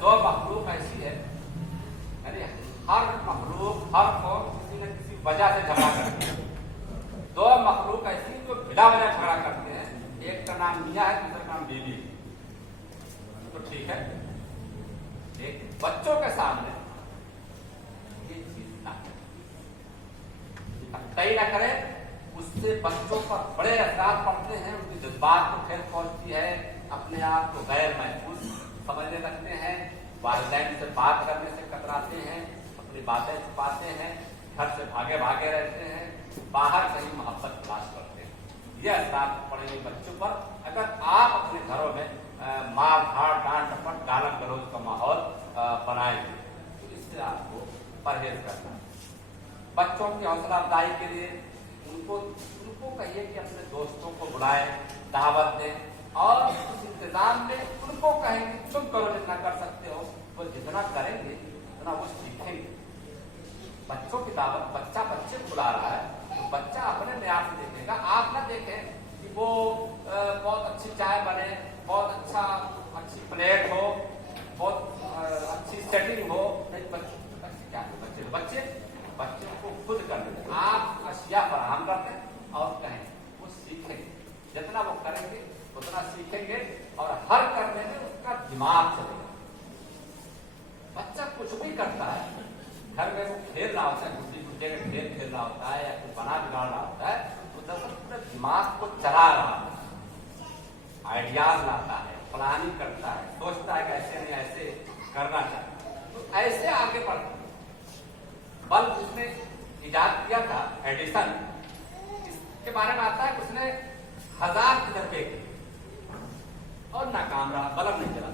दो मखलूक ऐसी है, यानी हर मखलूक हर कौम किसी न किसी वजह से झगड़ा करती है। दो मखलूक ऐसी जो बिना वजह झगड़ा करते हैं, एक का नाम मियाँ है, दूसरे का नाम बीवी है। तो ठीक है, एक बच्चों के सामने ये चीज ना तय न करे, उससे बच्चों पर बड़े असर पड़ते हैं, उनके जज्बात को ठेस पहुंचती है, अपने आप को गैर महफूज समझने लगते हैं, वालिदैन से बात करने से कतराते हैं, अपनी बातें छुपाते हैं, घर से भागे भागे रहते हैं, बाहर कहीं मोहब्बत तलाश करते हैं। यह असर पड़ेंगे बच्चों पर अगर आप अपने घरों में मार धाड़ डांट डपट गालम गलौज का माहौल बनाएंगे, तो इससे आपको परहेज करना है। बच्चों की हौसला अफजाई के लिए उनको कहिए कि अपने दोस्तों को बुलाए, दावत दें और उस इंतजाम में उनको कहेंगे तुम करो, जितना कर सकते हो, वो जितना करेंगे उतना वो सीखेंगे। बच्चों की दावत, बच्चा बच्चे को बुला रहा है तो बच्चा अपने न्याय से देखेगा। आप ना देखें कि वो बहुत अच्छी चाय बने, बहुत अच्छी प्लेट हो, बहुत अच्छी सेटिंग हो, नहीं बच्चे क्या बच्चे को खुद करने आप अशिया फराहम करते हैं और कहें वो सीखेंगे। जितना वो करेंगे उतना सीखेंगे और हर करने में उसका दिमाग चलेगा। बच्चा कुछ भी करता है, घर में वो खेल रहा होता है, गुड्डी गुड्डे का खेल खेल रहा होता है या कुछ बना बिगाड़ रहा होता है, तो दरअसल पूरे दिमाग को चला रहा है, आइडियाज लाता है, प्लानिंग करता है, सोचता है कि ऐसे नहीं ऐसे करना चाहिए, तो ऐसे आगे बढ़ता है। बल्ब उसने इजाद किया था एडिसन, इसके बारे में आता है कि उसने 1000 की दफे की और नाकाम रहा, बल्ब नहीं चला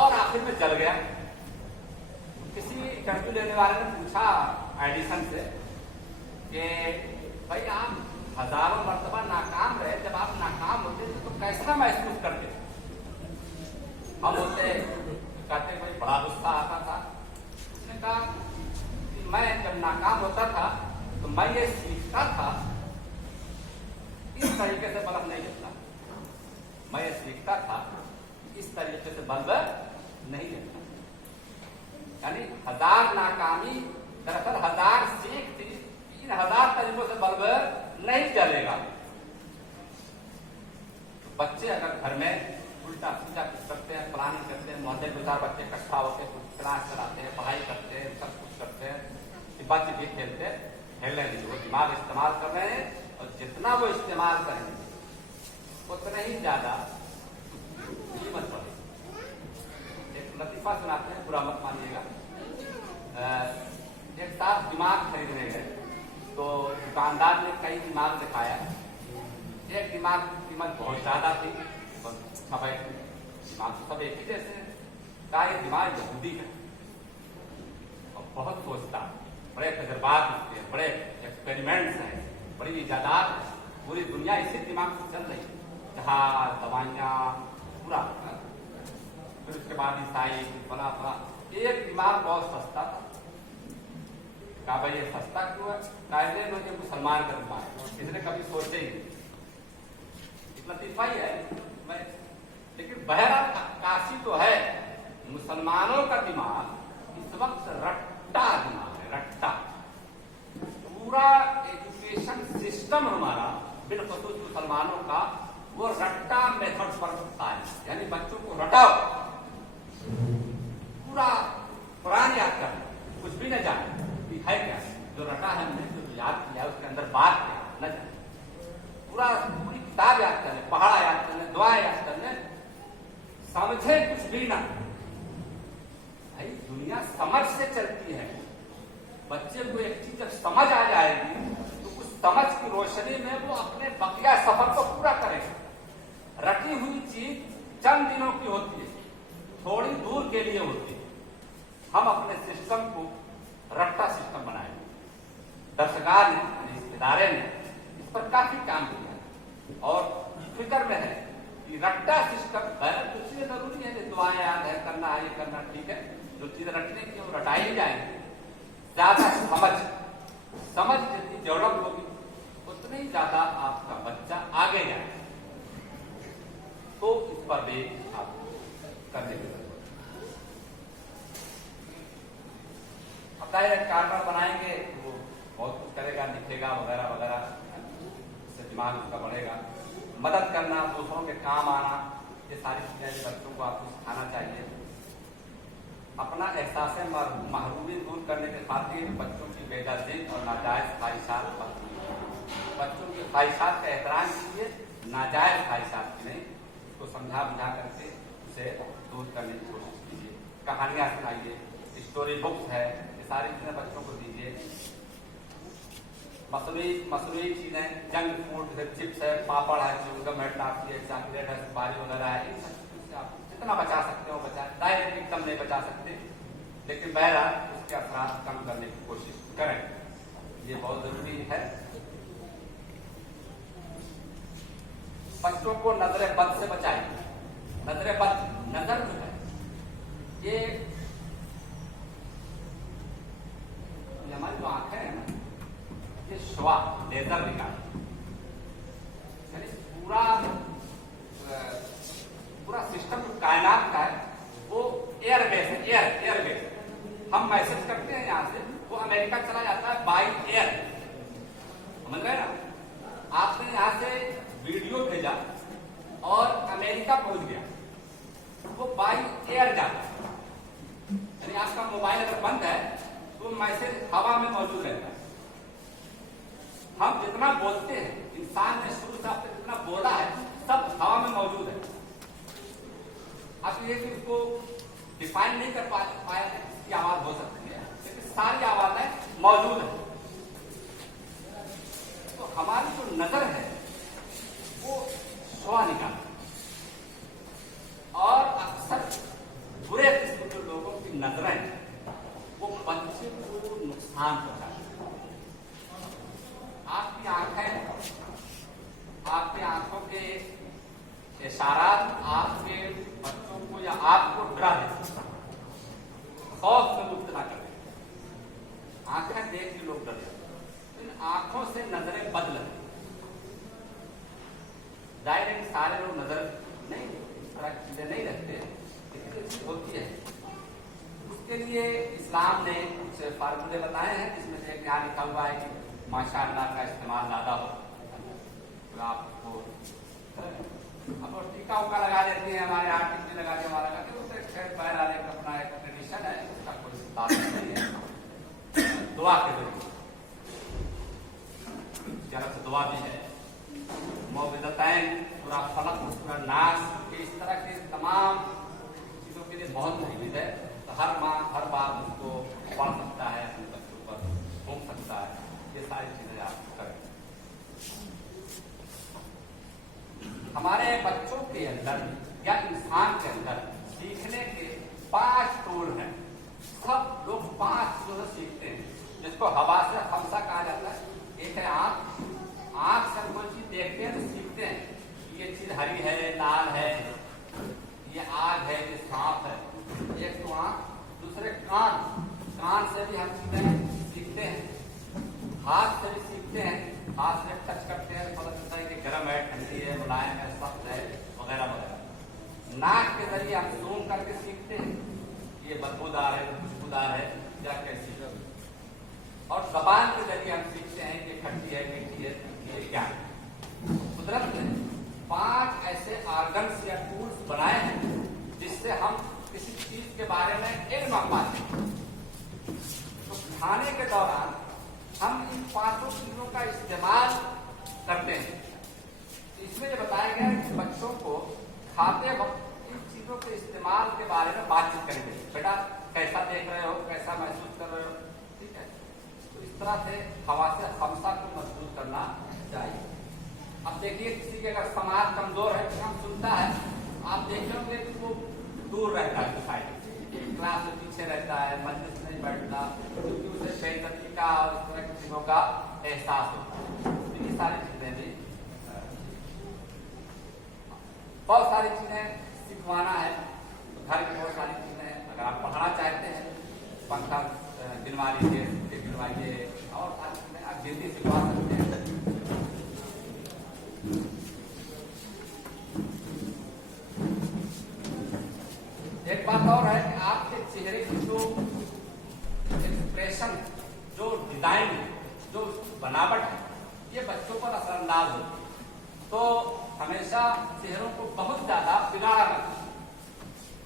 और आखिर में जल गया। किसी इंटरव्यू लेने वाले ने पूछा एडिसन से कि भाई आप हजारों मर्तबा नाकाम रहे, जब आप नाकाम होते थे तो कैसा महसूस करते? हम होते कहते भाई बड़ा गुस्सा आता था। उसने कहा मैं जब नाकाम होता था तो मैं ये सीखता था इस तरीके से बल्ब नहीं जलता, मैं ये सीखता था इस तरीके से बल्ब नहीं जलता। यानी 1000 नाकामी दरअसल 1000 सीख थी, 3000 तरीकों से बल्ब नहीं जलेगा। तो बच्चे अगर घर में उल्टा सीधा कुछ करते हैं, प्लानिंग करते हैं, मोहल्ले में 2-4 बच्चे इकट्ठा होकर कुछ क्लास चलाते हैं, पढ़ाई करते हैं, सब कुछ करते हैं, बातचीत भी खेलते हैं, खेलने के लिए वो दिमाग इस्तेमाल कर रहे हैं और जितना वो इस्तेमाल करेंगे उतना ही ज्यादा कीमत बढ़ेगी। एक लतीफा सुनाते हैं, बुरा मत मानिएगा। एक साथ दिमाग खरीदने गए तो दुकानदार ने कई दिमाग दिखाया। एक दिमाग की कीमत बहुत ज्यादा थी, दिमाग तो सब एक ही जैसे हैं। कहा ये दिमाग यहूदी है और बहुत सोचता है, बड़े तजर्बात होते हैं, बड़े एक्सपेरिमेंट्स हैं, बड़ी इजादात है, पूरी दुनिया इसी दिमाग से चल रही है, जहाज दवाइयाँ पूरा। फिर उसके बाद ईसाई फला फला, एक दिमाग बहुत सस्ता था। कहा भाई ये सस्ता क्यों है? कायदे में जो मुसलमान का दिमाग है, इसने कभी सोचे ही नहीं। लतीफा ही है मैं, लेकिन बहरहाल काशी तो है, मुसलमानों का दिमाग इस वक्त रट्टा दिमाग है, रट्टा। पूरा एजुकेशन सिस्टम हमारा बिलखुसूस मुसलमानों का वो रट्टा मेथड पर है। यानी बच्चों को रटाओ, पूरा कुरान याद करना, कुछ भी न जाने है क्या जो रटा है हमने, जो याद किया उसके अंदर बात क्या न जाने, पूरी किताब याद करने, पहाड़ा याद करने, दुआ याद करने, समझे कुछ भी ना। भाई दुनिया समझ से चलती है। बच्चे को एक चीज जब समझ आ जाएगी तो उस समझ की रोशनी में वो अपने बकिया सफर को पूरा करेगा। रटी हुई चीज चंद दिनों की होती है, थोड़ी दूर के लिए होती है। हम अपने सिस्टम को रट्टा सिस्टम बनाएंगे। दर्शकार ने, इस इदारे ने इस पर काफी काम किया और फिक्र में है कि रट्टा सिस्टम गैर कुछ चीजें जरूरी है, दुआएं याद है, करना है, ये करना ठीक है, जो चीजें रटने की वो रटाई ही जाएंगे। ज्यादा समझ जितनी डेवलप होगी उतनी ही ज्यादा आपका बच्चा आगे जाएगा। तो इस पर भी आप करने की जरूरत है। डायरेक्ट कार्नर बनाएंगे वो बहुत कुछ करेगा, लिखेगा वगैरह वगैरह, इससे दिमाग उसका बढ़ेगा। मदद करना, दूसरों के काम आना, ये सारी चीजें बच्चों को आपको सिखाना चाहिए। अपना एहसास महरूमी दूर करने के खातिर बच्चों की बेदर्दी और नाजायज ख्वाहिशात पर बच्चों की ख्वाहिशात का एहतराम कीजिए, नाजायज ख्वाहिशात की नहीं, उसको समझा बुझा करके उसे दूर करने की कोशिश कीजिए। कहानियां सुनाइए, स्टोरी बुक्स है, ये सारी चीजें बच्चों को दीजिए। मसनूई चीजें, जंक फूड जैसे चिप्स है, पापड़ है, च्युइंगम है, टॉफी है, चॉकलेट है, सुपारी वगैरह है, इन सब चीजों से आप जितना बचा सकते हो बचाएं। डायरेक्ट एकदम नहीं बचा सकते, लेकिन बहरहाल उसके असरात कम करने की कोशिश करें, ये बहुत जरूरी है। बच्चों को नजरे बद से बचाएं। नजरे बद, नजर जो है ये हमारी जो आंखें है ना, ये श्वा लेजर निकाल, यानी पूरा सिस्टम जो कायनात का है वो एयर बेस है, एयर बेस। हम मैसेज करते हैं यहाँ से, वो अमेरिका चला जाता है बाई एयर, समझ रहे ना। आपने यहाँ से वीडियो भेजा और अमेरिका पहुंच गया, वो बाई एयर जाता है, यानी आपका मोबाइल अगर बंद है तो मैसेज हवा में मौजूद रहता है। हम जितना बोलते हैं, इंसान ने शुरू से आपसे जितना बोला है सब हवा में मौजूद है। आप ये उसको डिफाइन नहीं कर पाए इसकी आवाज हो सकती है, लेकिन सारी आवाजें मौजूद है। तो हमारी जो नजर है वो स्वा निकाल, और अक्सर बुरे किस्म के लोगों की नजरें वो बच्चे को नुकसान पहुंचाती है। आपकी आंखें, आपकी आंखों के इशारात आपके बच्चों को या आपको डरा देते, खौफ में मुब्तला कर देते। आंखें देख के लोग डर जाते, इन आंखों से नजरें बदल, डायरेक्ट सारे लोग नजर नहीं, इस तरह की चीजें नहीं रखते, लेकिन चीज होती है। उसके लिए इस्लाम ने कुछ फार्मूले बताए हैं, जिसमें से एक यहाँ लिखा हुआ है कि माशाअल्लाह का इस्तेमाल ज्यादा हो, तो आपको अब टीका उका लगा देते हैं, हमारे यहाँ टिक्की लगा दिया, हमारा लगा दिया, तो खैर पैर आने का अपना एक ट्रेडिशन है, उसका कोई बात नहीं है। दुआ के जरिए तरफ से दुआ भी है, मोबिदतैन, पूरा फलक, पूरा नाश, इस तरह के तमाम चीजों के लिए बहुत मुफीद है। तो हर माँ हर बाप उसको पढ़ सकता है, अपने बच्चों पर घूम सकता है, ये सारी चीजें आप करें। हमारे बच्चों के अंदर या इंसान के अंदर सीखने के 5 टूल हैं। सब लोग 5 चीजों से सीखते हैं, जिसको हवा से खमसा कहा जाता है। एक है आंख, आंख से कोई चीज देखते हैं तो सीखते हैं, ये चीज हरी है, लाल है, ये आग है, ये सांप है। एक तो आंख, दूसरे कान, कान से भी हम चीजें सीखते हैं। हाथ से भी सीखते हैं, हाथ से टच करते हैं तो पता चलता है कि गर्म है, ठंडी है, मुलायम है, सख्त है, वगैरह वगैरह। नाक के जरिए हम सूंघ करके सीखते हैं, ये बदबूदार है, खुशबूदार है या कैसी। और जबान के जरिए हम सीखते हैं कि खट्टी है, मीठी है, ये क्या है। कुदरत ने 5 ऐसे ऑर्गन्स या टूल्स बनाए हैं जिससे हम किसी चीज के बारे में इल्म पाते हैं। तो खाने के दौरान हम इन 5 चीजों का इस्तेमाल करते हैं। इसमें ये बताया गया है कि बच्चों को खाते वक्त इन चीजों के इस्तेमाल के बारे में बातचीत करेंगे। बेटा कैसा देख रहे हो, कैसा महसूस कर रहे हो, ठीक है। तो इस तरह से हवा से खमसा को मजबूत करना चाहिए। अब देखिए किसी के अगर समाज कमजोर है, कम सुनता है, आप देखेंगे कि वो दूर रहता है सोसाइटी, क्लास में पीछे रहता है, मजलिस नहीं बैठता, क्योंकि उसे बेइज्जती का और इस तरह की चीजों का एहसास होता है। तो ये सारी चीजें भी, बहुत सारी चीजें सिखवाना है। तो घर की बहुत सारी चीजें अगर आप पढ़ना चाहते हैं, पंखा दिलवा लीजिए, दिलवाइए, और सारी चीजें आप जल्दी सिखवा सकते हैं। एक बात और है कि आपके चेहरे की जो एक्सप्रेशन है, जो डिजाइन है, जो बनावट है, ये बच्चों पर असरअंदाज होती है। तो हमेशा चेहरों को बहुत ज्यादा बिगाड़ा रखना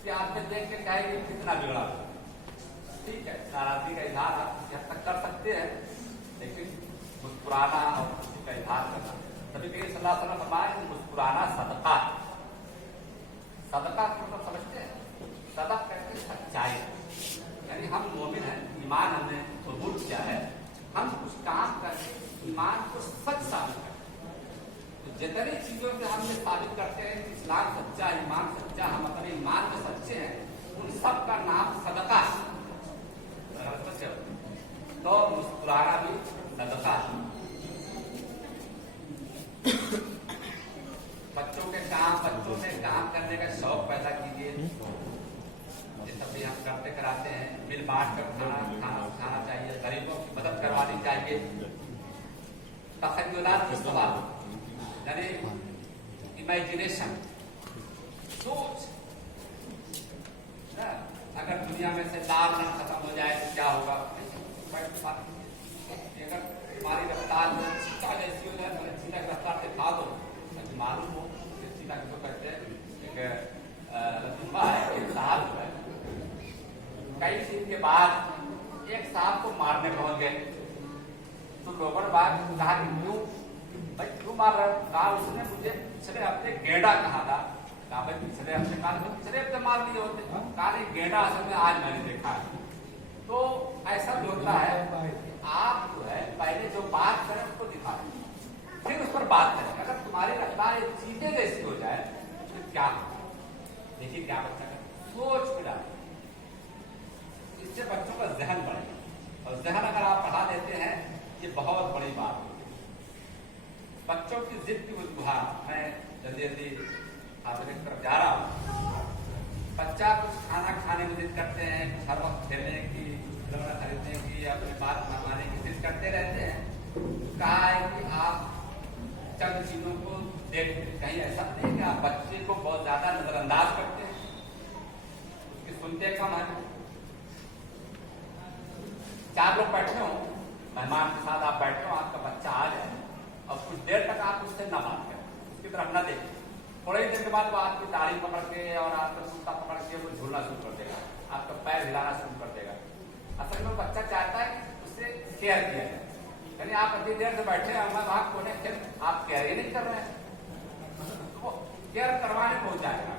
कि आपने देख के कहेंगे कितना बिगड़ा। ठीक है, नाराजगी का इजहार आप हद तक कर सकते हैं, लेकिन मुस्कुराना और खुशी का इजहार करना, तभी कहीं सल्लल्लाहु अलैहि वसल्लम फरमाया कि मुस्कुराना सदका है। सदका मतलब समझते हैं, सदक कहते सच्चाई, यानी हम मोमिन हैं, ईमान हमने कबूल किया है, हम कुछ काम करके ईमान को सच साबित करते हैं। तो जितनी चीजों से हम ये साबित करते हैं कि इस्लाम सच्चा, ईमान सच्चा, हम अपने ईमान में सच्चे हैं, उन सब का नाम सदका है। तो मुस्कुराना भी सदका है। बच्चों में काम करने का शौक पैदा कीजिए, जैसा भी हम करते कराते हैं, मिल बांट कर खाना चाहिए, गरीबों की मदद करवानी चाहिए। तखय्युलात की सवाल, यानी इमेजिनेशन, सोच, अगर दुनिया में से लाल रंग खत्म हो जाए तो क्या होगा? अगर हमारी रफ्तार चीता जैसी हो जाए, चीता की रफ्तार से खा दो, मालूम हो चीता किसको कहते हैं। एक साहब जो है, कई दिन के बाद एक साहब को मारने पहुंच गए, तो लोगों ने बात कहा कि क्यों भाई क्यों मार रहे हो? कहा उसने मुझे पिछले हफ्ते गेंडा कहा था। कहा भाई पिछले हफ्ते कहा तो पिछले हफ्ते मार लिए होते। कहा नहीं, गेंडा असल में आज मैंने देखा है। तो ऐसा भी होता है, आप जो है पहले जो बात करें उसको दिखाएं, फिर उस पर बात करें। अगर तुम्हारी रफ्तार एक चीजें जैसी हो जाए तो क्या देखिए, क्या बच्चा है, सोच पिला, इससे बच्चों का जहन बढ़ेगा, और जहन अगर आप बढ़ा देते हैं, ये बहुत बड़ी बात होगी। बच्चों की जिद की बुझा, मैं जल्दी जल्दी हाजिर की तरफ जा रहा हूँ। बच्चा कुछ खाना खाने में जिद करते हैं, कुछ हर वक्त खेलने की, खिलौना खरीदने की, अपनी बात मनवाने की जिद करते रहते हैं। कहा है कि आप चंद चीजों को देख, कहीं ऐसा नहीं कि आप बच्चे को बहुत ज्यादा नजरअंदाज करते हैं, उसकी सुनते कम है। 4 लोग बैठे हो, मेहमान के साथ आप बैठे हो, आपका बच्चा आ जाए और कुछ देर तक आप उससे ना बात करें, उसकी तरफ ना देखें। थोड़ी देर के बाद वो आपकी दाढ़ी पकड़ के और आपका कुत्ता पकड़ के वो झूलना शुरू कर देगा, आपका पैर हिलाना शुरू कर देगा। असल में बच्चा चाहता है उससे केयर किया जाए, यानी आप इतनी देर से बैठे हैं, भाग कोने खेल, आप केयर ही नहीं कर रहे हैं, तो वो केयर करवाने पहुंच जाएगा।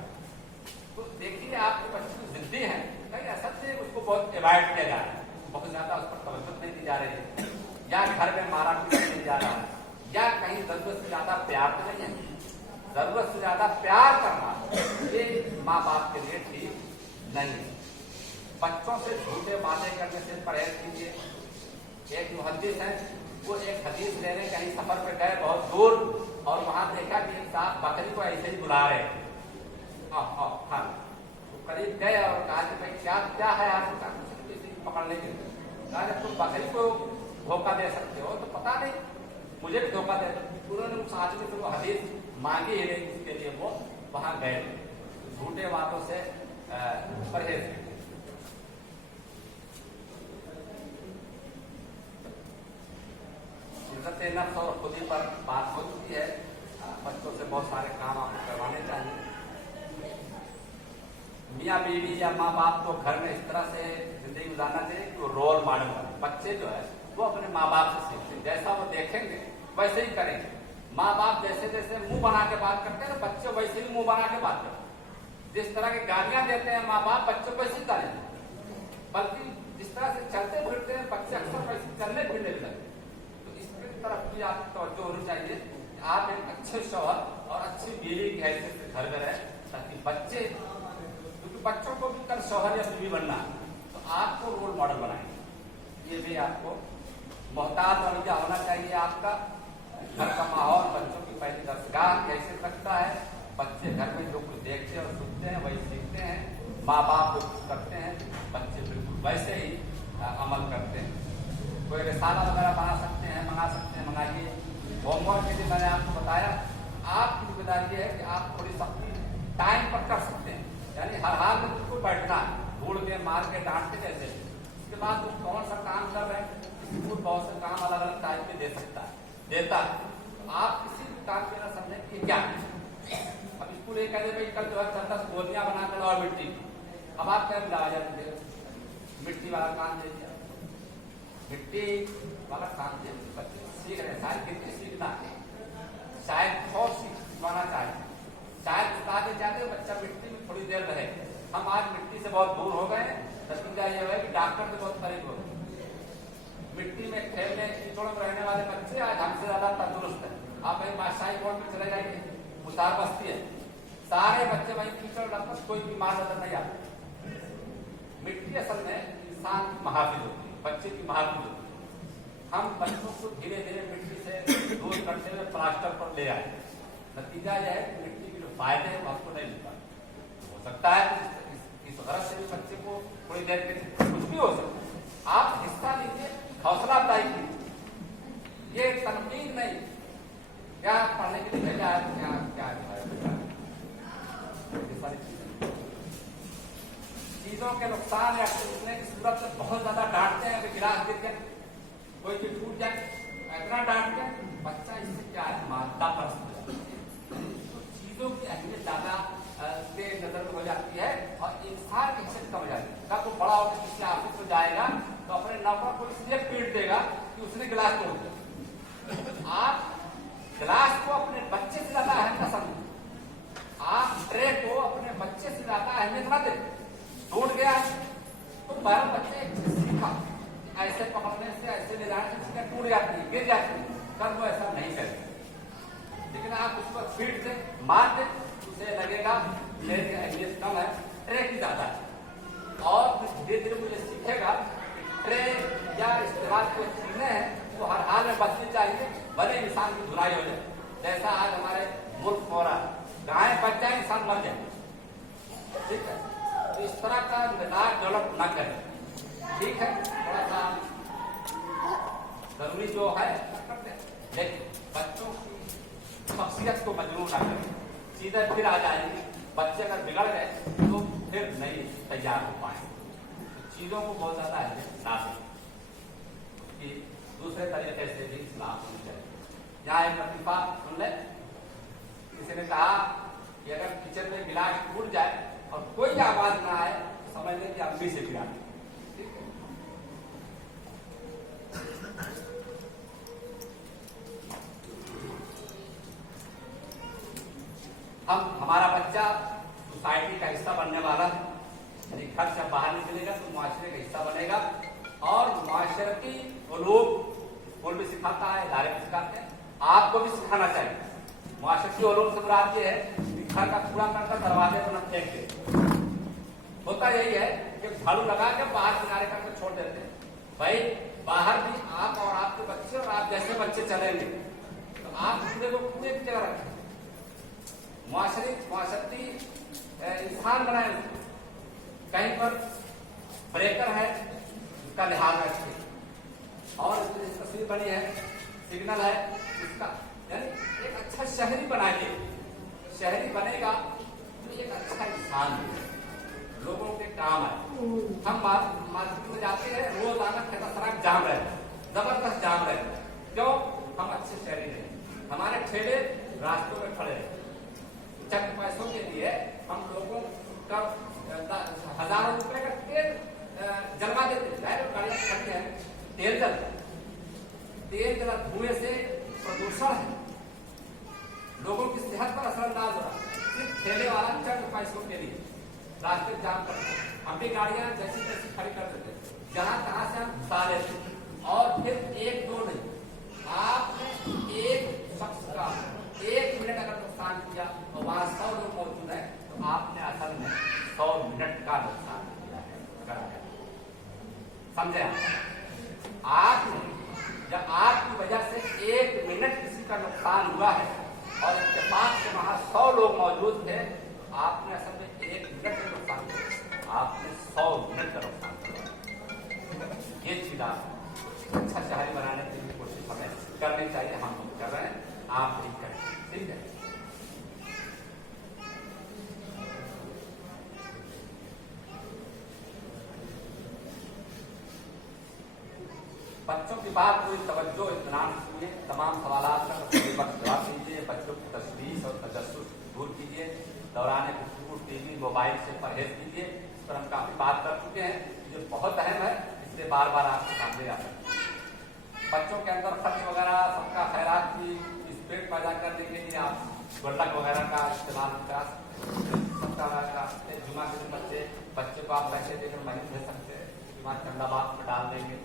तो देखिए, आपके बच्चे जिद्दी है, कहीं ऐसा नहीं उसको बहुत अवॉइड किया जा रहा है, बहुत ज्यादा उस पर तवज्जो नहीं दी जा रही है, या घर में मारा पीटा नहीं जा रहा है, या कहीं जरूरत से ज्यादा प्यार तो नहीं है। जरूरत से ज्यादा प्यार करना ये माँ बाप के लिए ठीक नहीं है। बच्चों से झूठे वादे करने से परहेज कीजिए। एक मुहद्दिस है, वो एक हदीस लेने कहीं सफर पे गए बहुत दूर, और वहां देखा कि एक साहब बकरी को ऐसे ही बुला रहे, हाँ, तो करीब गए और कहा कि भाई क्या है आपका, पकड़ने के लिए। कहा जब तुम बकरी को धोखा दे सकते हो तो पता नहीं मुझे भी धोखा दे दो। उन्होंने उस आदमी से वो हदीस मांगी ही नहीं, इसके लिए वो वहां गए, झूठे बातों से परहेज किया। इज्जत नफ्स और खुदी पर बात हो चुकी है। बच्चों से बहुत सारे काम आपको करवाने चाहिए। मियाँ बीवी या माँ बाप को घर में इस तरह से जिंदगी गुजारना चाहिए कि वो रोल मॉडल बने। बच्चे जो है वो अपने माँ बाप से सीखते, जैसा वो देखेंगे वैसे ही करेंगे। माँ बाप जैसे जैसे मुंह बना के बात करते हैं, बच्चे वैसे ही मुंह बना के बात करते हैं। जिस तरह की गालियां देते हैं माँ बाप, बच्चों को वैसे ही गालियां, बल्कि जिस तरह से चलते फिरते हैं बच्चे अक्सर वैसे चलने फिरने भी लगते हैं। तो इसकी तरफ भी आपकी तवज्जो होनी चाहिए। आप एक अच्छे शौहर और अच्छी बीवी की हैसियत से घर में रहें, ताकि बच्चे, क्योंकि बच्चों को भी कल शौहर या बीवी बनना है, तो आपको रोल मॉडल बनाएंगे। ये भी आपको मोहताज रवैया होना चाहिए। आपका घर का माहौल बच्चों की पहली दरगाह कैसे रखता है, बच्चे घर में जो कुछ देखते और सुनते हैं वही सीखते हैं। माँ बाप जो कुछ करते हैं बच्चे बिल्कुल वैसे ही अमल करते हैं। कोई रिसाला वगैरह बना सकते हैं, मंगा सकते हैं, मंगाइए। होमवर्क के लिए मैंने आपको बताया, आपकी जिम्मेदारी है कि आप थोड़ी सख्ती टाइम पर कर सकते हैं, यानी हर हाल में बिल्कुल बैठना है, धूल के मार के डांट के जैसे, उसके उसके बाद वो कौन सा काम कर रहे हैं, स्कूल बहुत से काम अलग अलग टाइप में दे सकता है, देता है। आप किसी भी काम के ना समझें कि क्या अब स्कूल ये कह दे भाई कल जो है 10 गोलियां बना कर और मिट्टी, अब आप क्या मिला जाते मिट्टी वाला काम दे दिया, मिट्टी वाला काम दे बच्चे सीख रहे, शायद कितनी सीखना है, शायद बहुत सीखवाना चाहिए, शायद उस्ताद चाहते हैं बच्चा मिट्टी में थोड़ी देर रहे। हम आज मिट्टी से बहुत दूर हो गए, नतीजा यह है कि डॉक्टर से बहुत करीब हो गए। मिट्टी में खेलने कीचड़ में रहने वाले बच्चे आज हमसे ज्यादा तंदुरुस्त है। आप कहीं बादशाही बोर्ड में चले जाएंगे, मुसार बस्ती है, सारे बच्चे वही कीचड़ लगभग कोई बीमार नजर नहीं आता। मिट्टी असल में इंसान की महाफिज होती है, बच्चे की महाफिज होती है। हम बच्चों को धीरे धीरे मिट्टी से दूर करते हुए प्लास्टर पर ले आए, नतीजा यह है कि मिट्टी के जो फायदे हैं आपको नहीं मिल पाते। हो सकता है इस गरज से भी बच्चे को थोड़ी देर के कुछ भी हो सकता है। आप हिस्सा लीजिए, हौसला अफजाई कीजिए, ये तनकीद नहीं क्या पढ़ने के लिए भेजा है क्या क्या चीजों के नुकसान या टूटने की सूरत से बहुत ज्यादा डांटते हैं, गिलास गिर के कोई चीज टूट जाए इतना डांटते हैं, बच्चा इससे क्या है मानता परस्त, चीजों की अहमियत ज्यादा के नजर में हो जाती है और इंसान की हिस्से कम हो जाती है। कब वो बड़ा होकर किसी ऑफिस में जाएगा तो अपने नौकर को इसलिए पीट देगा कि उसने गिलास तोड़ दिया। आप गिलास को अपने बच्चे से ज्यादा अहमियत समझे, आप ट्रे को अपने बच्चे से ज्यादा अहमियत ना दे। टूट गया तो बाहर बच्चे सीखा ऐसे पकड़ने से ऐसे ले जाने से टूट जाती है, गिर जाती है, कल वो ऐसा नहीं करेगा। लेकिन आप उसको फीट से मार दे, उसे लगेगा ट्रे की अहमियत कम है, ट्रे की ज्यादा है, और धीरे धीरे मुझे सीखेगा ट्रे या इस्तेमाल की चीजें हैं वो हर हाल में बचनी चाहिए, भले इंसान की धुलाई हो जाए। जैसा आज हमारे मुल्क हो रहा है, गाय बच जाए इंसान मर जाए, ठीक है, तो इस तरह का मिजाज डेवलप न करें, ठीक है, थोड़ा सा जरूरी जो है करते हैं, लेकिन बच्चों की शख्सियत को मजबूर न करें, सीधे फिर आ जाएंगे। बच्चे अगर बिगड़ गए तो फिर नहीं तैयार हो पाएंगे। तो चीजों को बहुत ज्यादा ना दें, कि दूसरे तरीके से भी सलाह होनी चाहिए। यहाँ एक लतीफा सुन ले, किसी ने कहा कि अगर किचन में गिलास टूट जाए और कोई आवाज ना आए तो समझ लें कि अम्मी से गिरा, ठीक है। हमारा बच्चा सोसाइटी का हिस्सा बनने वाला है, यानी घर से बाहर निकलेगा तो मुआशरे का हिस्सा बनेगा, और मुआशरती उलूम स्कूल भी सिखाता है, इदारे भी सिखाते हैं, आपको भी सिखाना चाहिए। मुआशरती उलूम से मुराद ये है कि घर का कूड़ा करकर दरवाजे पर न फेंक दे। होता यही है कि झाड़ू लगा के बाहर किनारे करके छोड़ देते हैं। भाई बाहर भी आप और आपके बच्चे और आप जैसे बच्चे चलेंगे तो आप कूड़े को कूड़े की जगह रखें, मुआशरती इंसान बनाए। कहीं पर ब्रेकर है उसका लिहाज रखें, और इस तस्वीर बनी है, सिग्नल है इसका, यानी एक अच्छा शहरी बनाइए। शहरी बनेगा तो एक अच्छा इंसान लोगों के काम है। हम मार्केट में जाते हैं, रोज आना ठेका सड़क जाम रहता है, जबरदस्त जाम रहता है, क्यों? हम अच्छे शहरी नहीं, हमारे ठेले रास्तों में खड़े हैं, चंद पैसों के लिए हम लोगों का हजारों रुपए का तेल जलवा देते हैं, गाड़ियां खड़ी है, तेल जलता, तेल जला धुएं से प्रदूषण है, लोगों की सेहत पर असरअंदाज हो रहा है। सिर्फ ठेले वाला चंद पैसों के लिए रास्ते जाम करते हैं, हम भी गाड़ियां जैसी तैसी खड़ी कर देते हैं, जहां तहां से हम उठा लेते हैं, और फिर एक दो नहीं, आपने एक शख्स का 1 मिनट अगर नुकसान किया और वहां 100 लोग मौजूद है तो आपने असल में 100 मिनट का नुकसान किया है। समझे आपने, जब आपकी वजह से 1 मिनट किसी का नुकसान हुआ है और इत्तेफाक से वहां 100 लोग मौजूद थे, आपने असल में 1 मिनट का नुकसान किया, आपने 100 मिनट का नुकसान किया। ये चीज अच्छा शहरी बनाने के लिए कोशिश हमें करनी चाहिए, हम लोग कर रहे हैं, आप भी करें, ठीक है। बच्चों की बात कोई तवज्जो इत्मीनान सुनिए, तमाम सवालात का तसल्लीबख्श जवाब दीजिए, बच्चों की तशवीश और तजस्सुस दूर कीजिए, दौरान गुफ्तगू टीवी मोबाइल से परहेज कीजिए। इस पर हम काफी बात कर चुके हैं, ये बहुत अहम है, इसलिए बार बार आपके सामने आ सकते हैं। बच्चों के अंदर खर्च वगैरह सबका खैरात की स्पिरिट पैदा करने के लिए आप गुल्लक वगैरह का इस्तेमाल कर सकते हैं। जुमा के दिन बच्चे को आप पैसे देकर महीने भेज सकते हैं, जुमा चंदाबाद में डाल देंगे,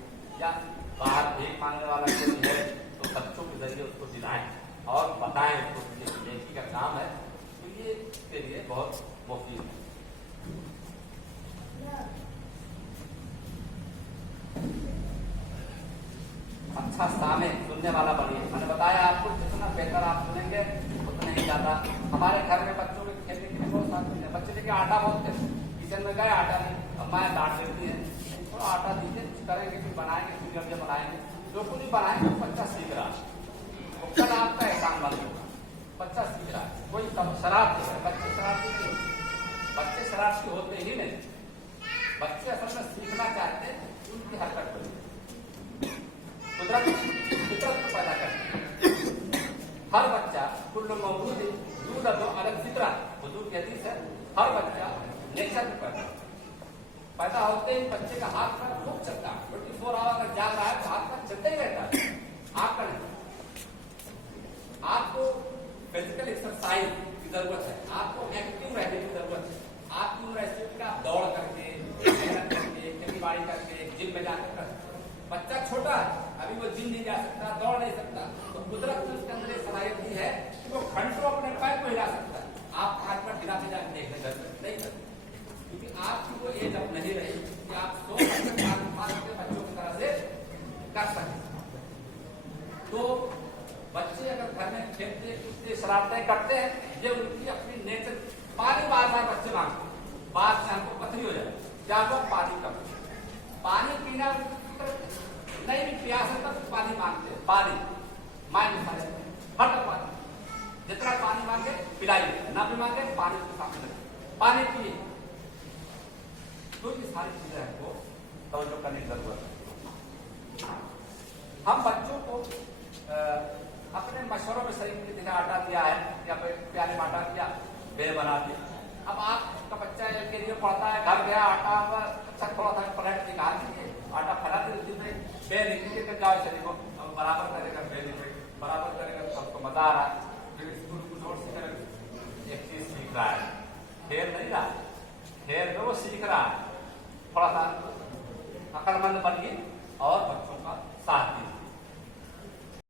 या बाहर भीख मांगने वाला कोई है तो बच्चों के जरिए उसको दिलाएं और बताएं उसको कि नेकी का काम है, तो ये इसके लिए बहुत मुफीद है। अच्छा सामे सुनने वाला बनिए। मैंने बताया आपको जितना बेहतर आप सुनेंगे उतना ही ज्यादा। हमारे घर में बच्चों के खेलने के लिए बहुत साथ है, बच्चे देखिए आटा बहुत है, किचन में गए आटा नहीं, अब माँ डांट देती है थोड़ा आटा दीजिए, कुछ करेंगे, कुछ बनाएंगे, कुछ जब बनाएंगे, जो कुछ बनाएंगे तो बच्चा सीख रहा है, कल आपका एहसान बन होगा, बच्चा सीख रहा है। कोई शरारती है, बच्चे शरारती नहीं, बच्चे शरारती होते ही नहीं, बच्चे असल में सीखना चाहते हैं, उनकी हरकत बनी कुदरत को पैदा करते हैं। हर बच्चा कुल्लु मौजूद यूलदु अलल फितरा, हुजूर की हदीस है, हर बच्चा नेचर में पैदा होते ही बच्चे का हाथ में खूब चलता है, 24 आवर अगर जाग रहा है तो हाथ में चलता ही रहता है, आपका नहीं। आपको फिजिकल एक्सरसाइज की जरूरत है, आपको एक्टिव रहने की जरूरत है। आपकी उम्र ऐसी कि आप दौड़ करके, मेहनत करके, खेती बाड़ी करके, जिम में जाकर कर। बच्चा छोटा है, अभी वो जिम नहीं जा सकता, दौड़ नहीं सकता, तो कुदरत ने उसके अंदर सलाहियत दी है कि वो घंटों अपने पैर को हिला सकता है। आप हाथ पर गिरा के जाकर देखने नहीं सकते, क्योंकि आपकी वो एज अब नहीं रही कि आप 100% बच्चों की तरह से कर सकें। तो बच्चे अगर घर में खेलते कूदते शरारतें करते हैं, ये उनकी अपनी नेचर। पानी बार बार बच्चे मांगते, बाद में हमको पथरी हो जाए, क्या वो पानी कम, पानी पीना नहीं भी प्यास है तब पानी मांगते, पानी मांग हर पानी, जितना पानी मांगे पिलाइए, ना भी मांगे पानी के सामने पानी पिए। तो ये सारी चीजें हमको तवज्जो करने की जरूरत है। हम बच्चों को अपने मशवरों में शरीर की जगह आटा दिया है या प्याले में आटा दिया, बेल बना दिया। अब आपका बच्चा के लिए पढ़ता है, घर गया आटा अच्छा थोड़ा सा पलट निकाल दीजिए, आटा फैला दीजिए, बेल निकल कर जाओ शरीर को, बराबर करेगा, बेल बराबर करेगा तो सबको मजा आ रहा है। फिर स्कूल कुछ और सीख रहा, एक चीज सीख रहा है, खेल नहीं रहा, खेल में वो सीख रहा है। थोड़ा सा अक्लमंद बनिए और बच्चों